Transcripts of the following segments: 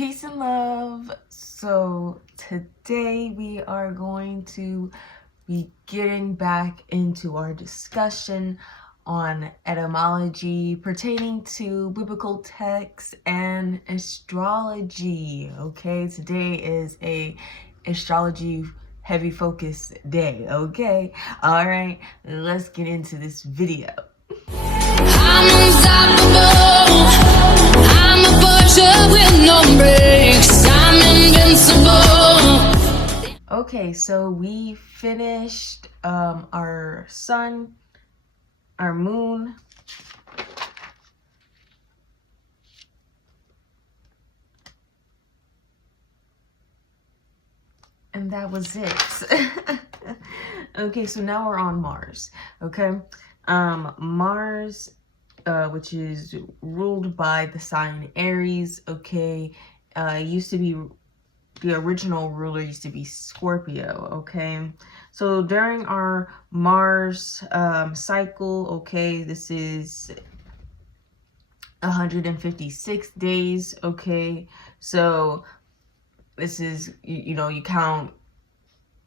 Peace and love. So today we are going to be getting back into our discussion on etymology pertaining to biblical texts and astrology. Okay, today is a astrology heavy focus day. Okay, all right, let's get into this video. I'm unstoppable. I'm a fortune with no breaks. I'm invincible. Okay, so we finished our sun, our moon, and that was it. Okay, so now we're on Mars. Okay, Mars, which is ruled by the sign Aries. Okay, used to be, the original ruler used to be Scorpio. Okay, so during our Mars cycle, okay, this is 156 days. Okay, so this is, you know, you count,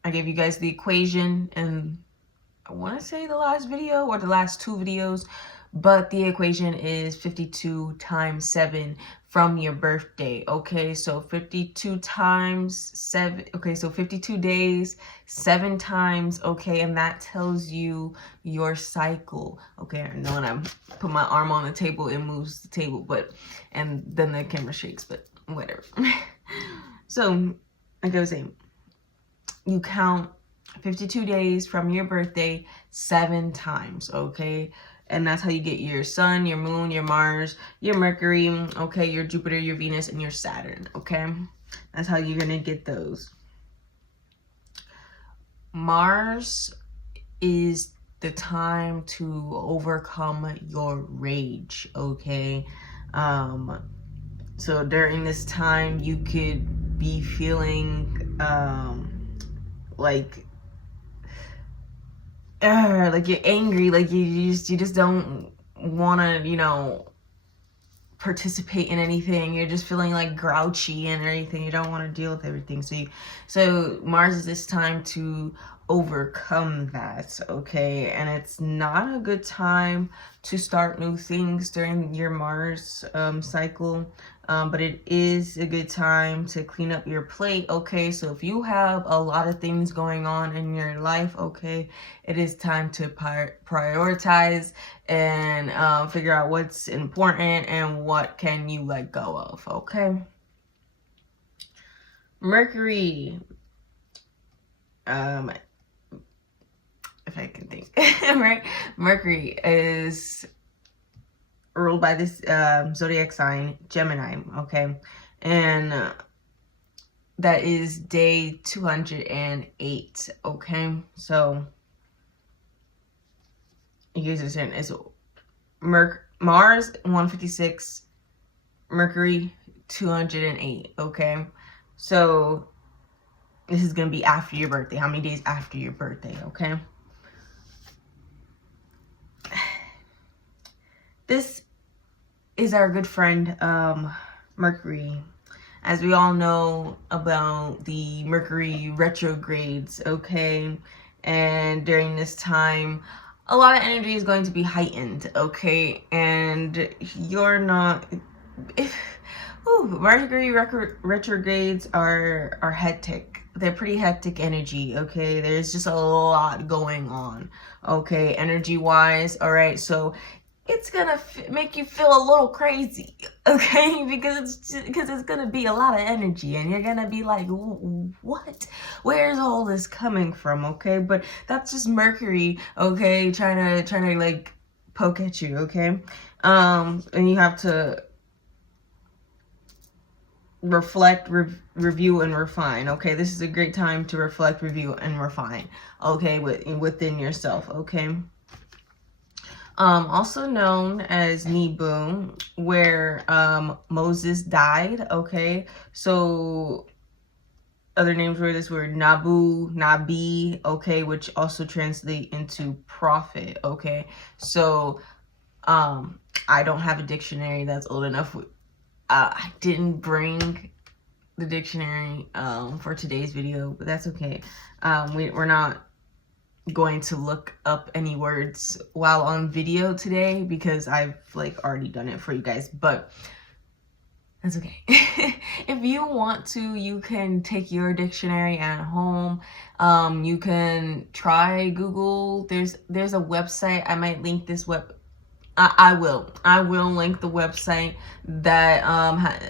I gave you guys the equation and I want to say the last video or the last two videos, but the equation is 52 times 7 from your birthday. Okay, so 52 times 7. Okay, so 52 days, 7 times. Okay, and that tells you your cycle. Okay, I know when I put my arm on the table, it moves the table, but, and then the camera shakes, but whatever. So, like I was saying, you count 52 days from your birthday 7 times, okay? And that's how you get your sun, your moon, your Mars, your Mercury, okay, your Jupiter, your Venus, and your Saturn, okay? That's how you're gonna get those. Mars is the time to overcome your rage, okay? So during this time, you could be feeling like you're angry, like you just don't want to, you know, participate in anything. You're just feeling like grouchy and everything. You don't want to deal with everything. So Mars is this time to overcome that, okay? And it's not a good time to start new things during your Mars cycle, but it is a good time to clean up your plate, okay? So if you have a lot of things going on in your life, okay, it is time to prioritize and figure out what's important and what can you let go of, okay? Mercury, if I can think, right? Mercury is ruled by this zodiac sign, Gemini, okay? And that is day 208, okay? So, you guys understand, it's Mars 156, Mercury 208, okay? So, this is going to be after your birthday. How many days after your birthday, okay? This is our good friend, Mercury. As we all know about the Mercury retrogrades, okay? And during this time, a lot of energy is going to be heightened, okay? And you're not... Mercury retrogrades are hectic. They're pretty hectic energy, okay? There's just a lot going on, okay? Energy-wise, all right? So it's gonna make you feel a little crazy, okay? Because it's gonna be a lot of energy, and you're gonna be like, what? Where's all this coming from, okay? But that's just Mercury, okay? Trying to like poke at you, okay? And you have to reflect, review, and refine, okay? This is a great time to reflect, review, and refine, okay? Within yourself, okay? Also known as Nibu, where Moses died, okay? So other names for this were Nabu, Nabi, okay, which also translate into prophet, okay? So I don't have a dictionary that's old enough. I didn't bring the dictionary for today's video, but that's okay. We're not going to look up any words while on video today because I've like already done it for you guys, but that's okay. If you want to, you can take your dictionary at home. You can try Google. There's a website. I might link this I will link the website that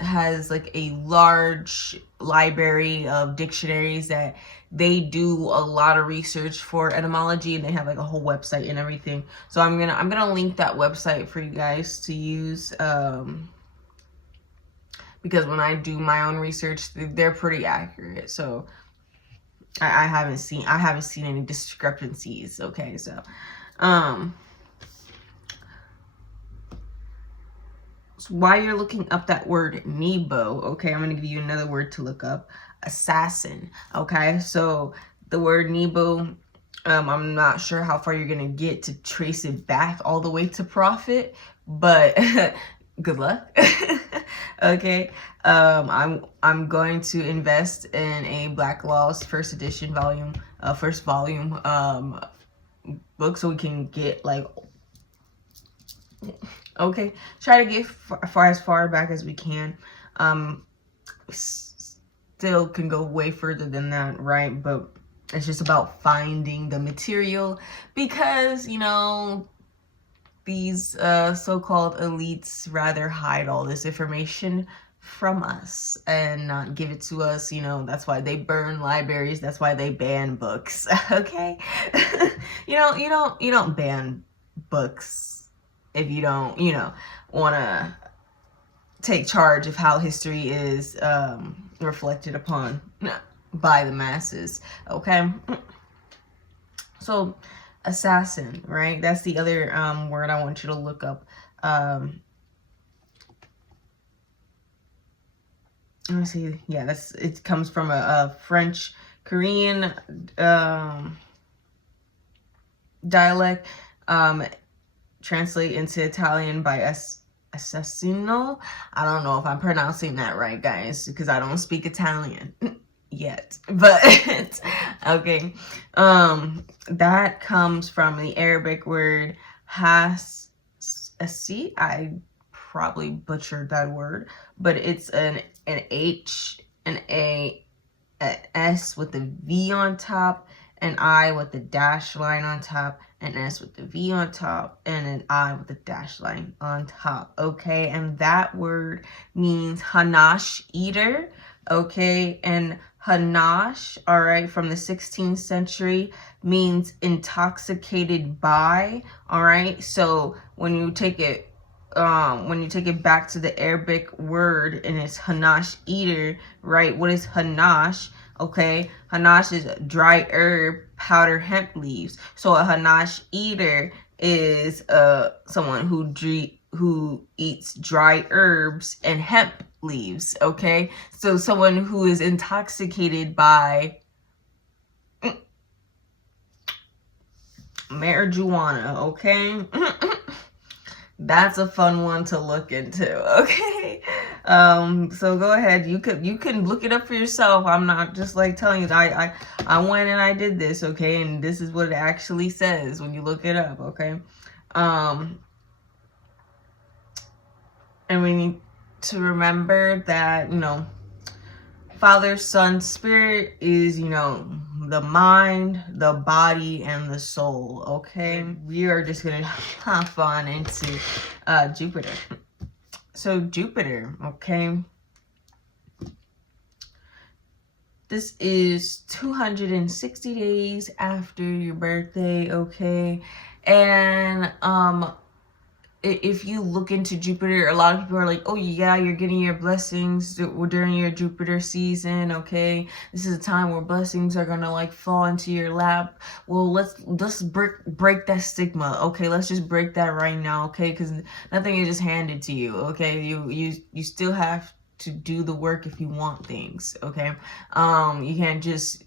has like a large library of dictionaries that they do a lot of research for etymology, and they have like a whole website and everything. So I'm gonna link that website for you guys to use, because when I do my own research, they're pretty accurate. So I haven't seen any discrepancies. Okay, so while you're looking up that word Nebo, okay, I'm gonna give you another word to look up: assassin. Okay, so the word Nebo, I'm not sure how far you're gonna get to trace it back all the way to prophet, but good luck. Okay, I'm going to invest in a Black Laws first volume book, so we can get like, okay, try to get as far back as we can. Still can go way further than that, right? But it's just about finding the material, because you know, these so-called elites rather hide all this information from us and not give it to us. You know, that's why they burn libraries, that's why they ban books. Okay. you don't ban books if you don't, you know, want to take charge of how history is reflected upon by the masses. Okay, so assassin, right? That's the other word I want you to look up. Let me see. Yeah, it comes from a French Korean dialect, translate into Italian by assassino. I don't know if I'm pronouncing that right, guys, because I don't speak Italian yet, but okay. That comes from the Arabic word hasasi. I probably butchered that word, but it's an H, an A, an S with a V on top, an I with the dash line on top, an S with the V on top, and an I with the dash line on top. Okay, and that word means hanash, eater. Okay, and hanash, all right, from the 16th century, means intoxicated by. All right, so when you take it back to the Arabic word, and it's hanash, eater, right? What is hanash? Okay, hanash is dry herb, powder, hemp leaves. So a hanash eater is someone who eats dry herbs and hemp leaves. Okay, so someone who is intoxicated by marijuana. Okay. That's a fun one to look into. Okay, so go ahead, you can look it up for yourself. I'm not just like telling you. I went and I did this. Okay, and this is what it actually says when you look it up. Okay, and we need to remember that, you know, Father, Son, Spirit is, you know, the mind, the body, and the soul. Okay, we are just gonna hop on into Jupiter. So Jupiter, okay, this is 260 days after your birthday. Okay, and if you look into Jupiter, a lot of people are like, oh yeah, you're getting your blessings during your Jupiter season. Okay, this is a time where blessings are gonna like fall into your lap. Well, let's break that stigma. Okay, let's just break that right now. Okay, because nothing is just handed to you. Okay, you still have to do the work if you want things. Okay, you can't just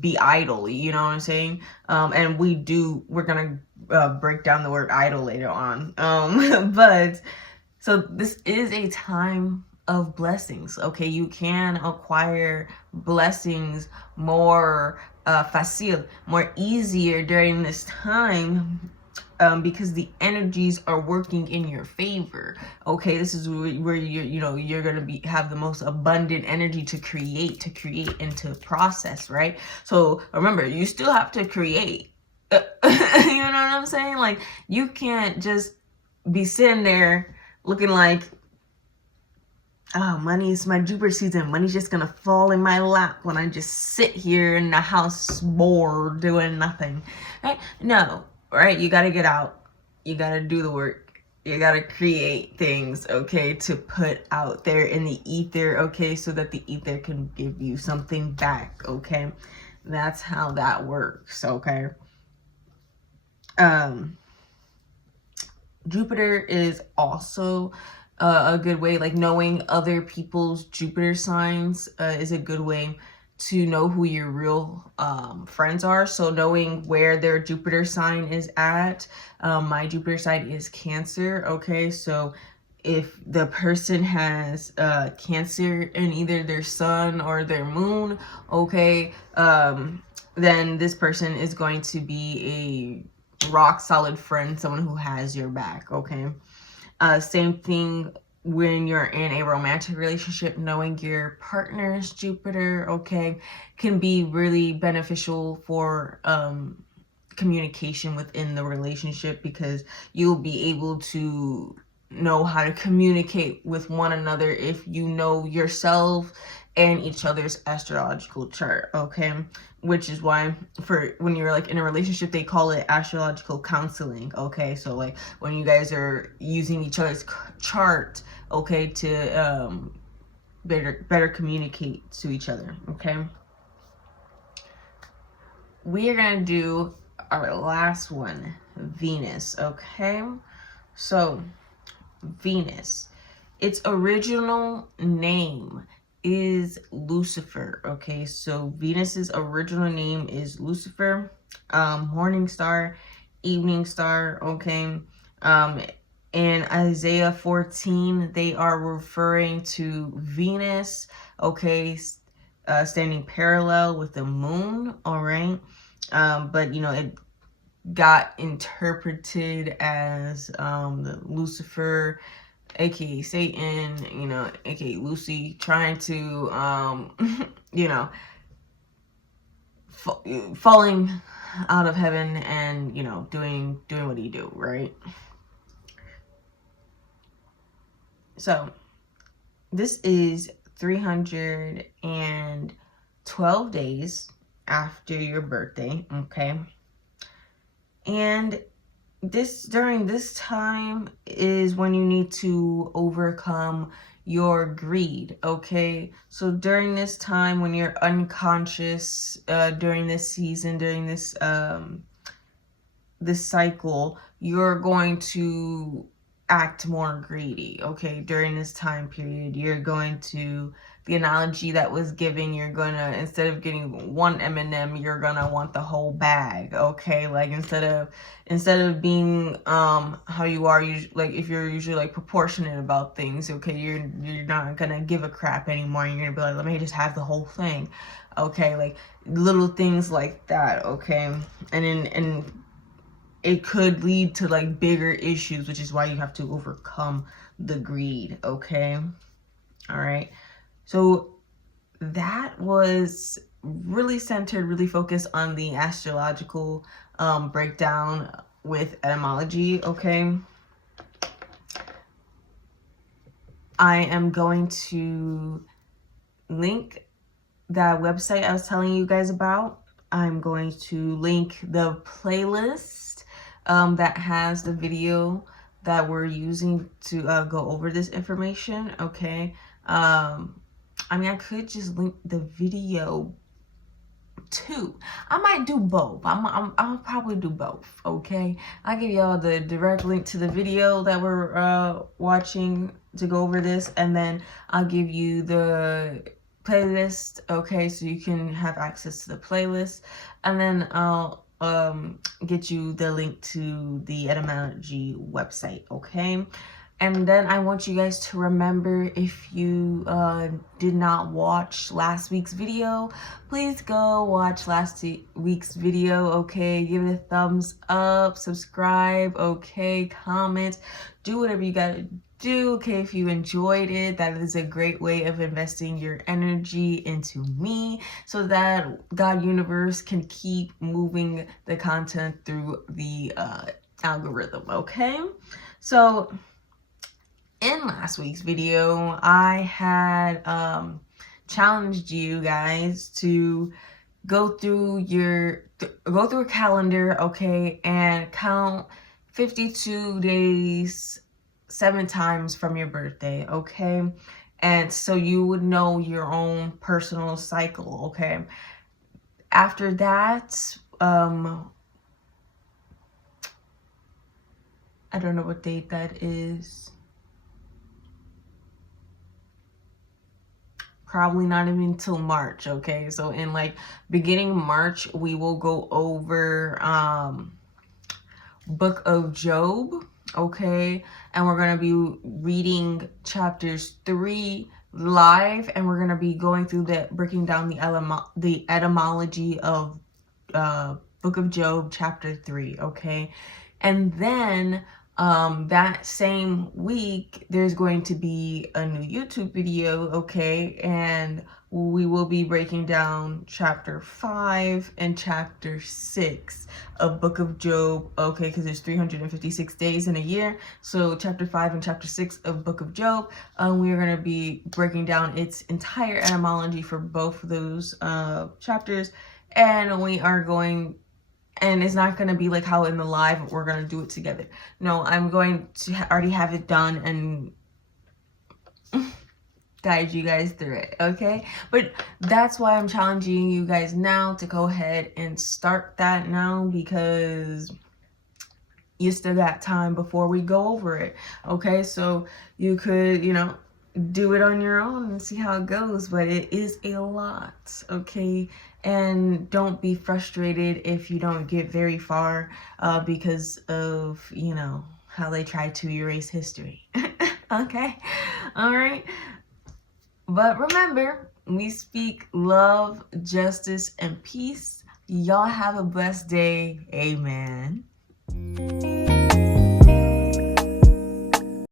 be idle, you know what I'm saying? And we're gonna break down the word idle later on. But so this is a time of blessings. Okay, you can acquire blessings more facile, more easier during this time, because the energies are working in your favor. Okay, this is where you're gonna have the most abundant energy to create and to process, right? So remember, you still have to create. You know what I'm saying? Like, you can't just be sitting there looking like, oh, money's my Jupiter season. Money's just gonna fall in my lap when I just sit here in the house bored doing nothing. Right? No, right? You gotta get out. You gotta do the work. You gotta create things, okay, to put out there in the ether, okay, so that the ether can give you something back, okay? That's how that works, okay? Jupiter is also a good way, like knowing other people's Jupiter signs is a good way to know who your real friends are. So knowing where their Jupiter sign is at. My Jupiter sign is Cancer, okay? So if the person has Cancer in either their sun or their moon, okay, then this person is going to be a rock solid friend, someone who has your back, okay? Same thing when you're in a romantic relationship. Knowing your partner's Jupiter, okay, can be really beneficial for communication within the relationship, because you'll be able to know how to communicate with one another if you know yourself and each other's astrological chart, okay? Which is why for when you're like in a relationship, they call it astrological counseling, okay? So like when you guys are using each other's chart, okay, to better communicate to each other, okay? We are gonna do our last one, Venus, okay? So Venus, its original name is Lucifer, okay? So Venus's original name is Lucifer, morning star, evening star, okay? In Isaiah 14, they are referring to Venus, okay, standing parallel with the moon, all right? But it got interpreted as the Lucifer, aka Satan, aka Lucy, trying to falling out of heaven and doing what he do, right? So this is 312 days after your birthday, okay? And during this time is when you need to overcome your greed, okay? So during this time, when you're unconscious, during this season, during this this cycle, you're going to act more greedy, okay? During this time period, you're going to, the analogy that was given, you're gonna, instead of getting one M&M, you're gonna want the whole bag, okay? Like instead of being how you are usually, like if you're usually like proportionate about things, okay, you're not gonna give a crap anymore. You're gonna be like, let me just have the whole thing, okay? Like little things like that, okay? And it could lead to like bigger issues, which is why you have to overcome the greed, okay? All right. So that was really centered, really focused on the astrological breakdown with etymology, okay? I am going to link that website I was telling you guys about. I'm going to link the playlist that has the video that we're using to go over this information, okay? I mean, I could just link the video too. I might do both. I'll probably do both, okay? I'll give y'all the direct link to the video that we're watching to go over this, and then I'll give you the playlist, okay, so you can have access to the playlist, and then I'll get you the link to the etymology website, okay? And then I want you guys to remember, if you did not watch last week's video, please go watch last week's video, okay? Give it a thumbs up, subscribe, okay? Comment, do whatever you gotta do, okay? If you enjoyed it, that is a great way of investing your energy into me, so that God Universe can keep moving the content through the algorithm, okay? So in last week's video, I had challenged you guys to go through a calendar, okay, and count 52 days 7 times from your birthday, okay? And so you would know your own personal cycle, okay? After that, I don't know what date that is. Probably not even until March, okay? So in like beginning March, we will go over Book of Job, okay? And we're gonna be reading chapters 3 live, and we're gonna be going through breaking down the etymology of Book of Job chapter 3, okay? And then that same week, there's going to be a new YouTube video, okay? And we will be breaking down chapter 5 and chapter 6 of Book of Job, okay? Because there's 356 days in a year. So chapter 5 and chapter 6 of Book of Job, we are going to be breaking down its entire etymology for both of those chapters. And we are going, and it's not going to be like how in the live we're going to do it together. No, I'm going to already have it done and guide you guys through it, okay? But that's why I'm challenging you guys now to go ahead and start that now, because you still got time before we go over it, okay? So you could, do it on your own and see how it goes, but it is a lot, okay? And don't be frustrated if you don't get very far because of, how they try to erase history. Okay? All right? But remember, we speak love, justice, and peace. Y'all have a blessed day. Amen.